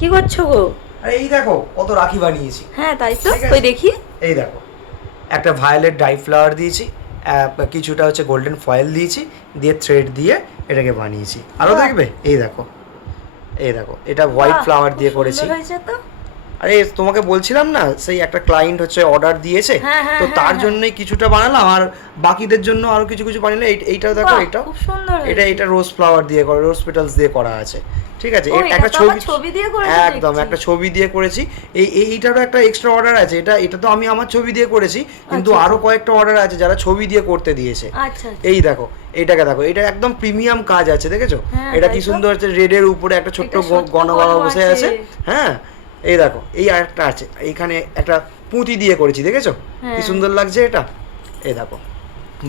কি করছো গো? আরে এই দেখো কত রাখি বানিয়েছি। হ্যাঁ তাই তো, কই দেখি। এই দেখো একটা ভায়োলেট ডাই ফ্লাওয়ার দিয়েছি, কিছুটা হচ্ছে গোল্ডেন ফয়েল দিয়েছি, দিয়ে থ্রেড দিয়ে এটাকে বানিয়েছি। আরও দেখবে? এই দেখো, এই দেখো এটা হোয়াইট ফ্লাওয়ার দিয়ে করেছি। আরে তোমাকে বলছিলাম না, সেই একটা ক্লায়েন্ট হচ্ছে অর্ডার দিয়েছে, তো তার জন্যই কিছুটা বানালাম, আর বাকিদের জন্য আরো কিছু কিছু বানালে। এইটাও দেখো, এটা খুব সুন্দর, এটা রোজ ফ্লাওয়ার দিয়ে করা, রোজ পেটালস দিয়ে করা আছে। ঠিক আছে, একটা ছবি দিয়ে করেছি, একদম একটা ছবি দিয়ে করেছি। এইটারও একটা এক্সট্রা অর্ডার আছে। এটা তো আমি আমার ছবি দিয়ে করেছি, কিন্তু আরো কয়েকটা অর্ডার আছে যারা ছবি দিয়ে করতে দিয়েছে। এই দেখো, এইটাকে দেখো, এটা একদম প্রিমিয়াম কাজ আছে, দেখেছো? এটা কি সুন্দর হচ্ছে, রেডের উপরে একটা ছোট্ট গণা বাবা বসে আছে। হ্যাঁ, এই দেখো, এই আরেকটা আছে, এইখানে একটা পুঁতি দিয়ে করেছি, দেখেছো কি সুন্দর লাগছে এটা? এই দেখো,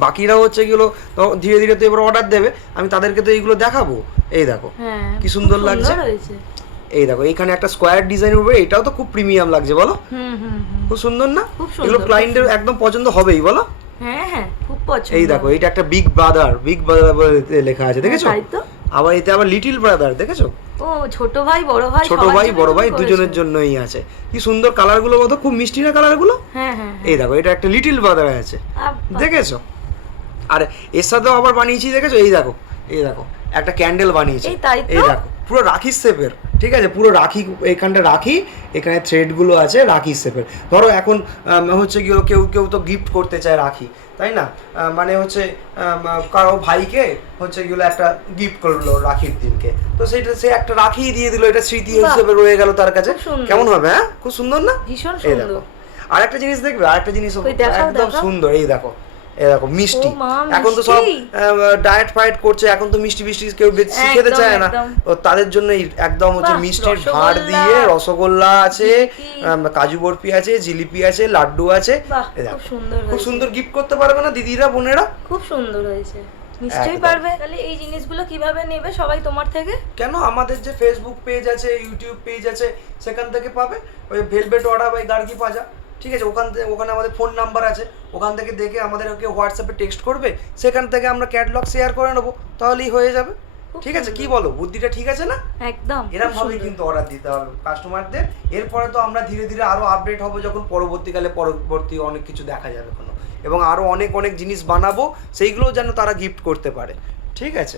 বাকিরা হচ্ছে এগুলো ধীরে ধীরে তো এবার অর্ডার দেবে, আমি তাদেরকে তো এইগুলো দেখাবো। এই দেখো কি সুন্দর লাগছে। এই দেখো, এইখানে একটা স্কোয়ার ডিজাইন উপরে, এটাও তো খুব প্রিমিয়াম লাগছে, বলো? খুব সুন্দর না? এগুলো ক্লায়েন্টের একদম পছন্দ হবেই, বলো? হ্যাঁ, খুব পছন্দ। এই দেখো, এটা একটা বিগ ব্রাদার বলে লেখা আছে, দেখেছো? আবার এতে আবার লিটল ব্রাদার, দেখেছো? ও, ছোট ভাই বড় ভাই দুজনের জন্যই আছে। কি সুন্দর কালার গুলো, কত খুব মিষ্টি না কালার গুলো? হ্যাঁ। এই দেখো, এটা একটা লিটল ব্রাদার আছে, দেখেছো? আর এর সাথেও আবার বানিয়েছি, দেখেছো? এই দেখো, এই দেখো একটা ক্যান্ডেল বানিয়েছি। এই দেখো, পুরো রাখি শেপের, ঠিক আছে? পুরো রাখি, এখানটা রাখি, এখানে থ্রেড গুলো আছে রাখি শেপের। ধরো এখন হচ্ছে কি, কেউ কেউ তো গিফট করতে চায় রাখি, তাই না? মানে হচ্ছে কারো ভাইকে হচ্ছে গেলো একটা গিফট করলো রাখির দিনকে, তো সেটা সে একটা রাখি দিয়ে দিল, এটা স্মৃতি হিসেবে রয়ে গেল তার কাছে। কেমন হবে? হ্যাঁ, খুব সুন্দর না? ভীষণ সুন্দর। আর একটা জিনিস দেখবে, আরেকটা জিনিস একদম সুন্দর। এই দেখো, এই দেখো মিষ্টি। এখন তো সব ডায়েট ফায়েট করছে, এখন তো মিষ্টি মিষ্টি কেউ বেশি খেতে চায় না, তো তাদের জন্য একদম হচ্ছে মিষ্টির ভাঁড় দিয়ে, রসগোল্লা আছে, কাজু বরফি আছে, জিলিপি আছে, লাড্ডু আছে। খুব সুন্দর গিফট করতে পারবে না দিদিরা, বোনেরা? খুব সুন্দর হয়েছে, নিশ্চয়ই পারবে। তাহলে এই জিনিসগুলো কিভাবে নেবে সবাই তোমার থেকে? কেন, আমাদের যে ফেসবুক পেজ আছে, ইউটিউব পেজ আছে, সেখান থেকে পাবে। ওই ভেলভেট অর্ডার বাই গার্গি পাজা, ঠিক আছে? ওখানে আমাদের ফোন নাম্বার আছে, ওখান থেকে দেখে আমাদেরকে হোয়াটসঅ্যাপে টেক্সট করবে, সেখান থেকে আমরা ক্যাটালগ শেয়ার করে নেবো, তাহলেই হয়ে যাবে। ঠিক আছে, কি বলো? বুদ্ধিটা ঠিক আছে না? একদম এরকম ভাবেই কিন্তু অর্ডার দিতে হবে কাস্টমারদের। এরপরে তো আমরা ধীরে ধীরে আরো আপডেট হব, যখন পরবর্তী অনেক কিছু দেখা যাবে, এবং আরো অনেক অনেক জিনিস বানাবো, সেইগুলো যেন তারা গিফট করতে পারে। ঠিক আছে।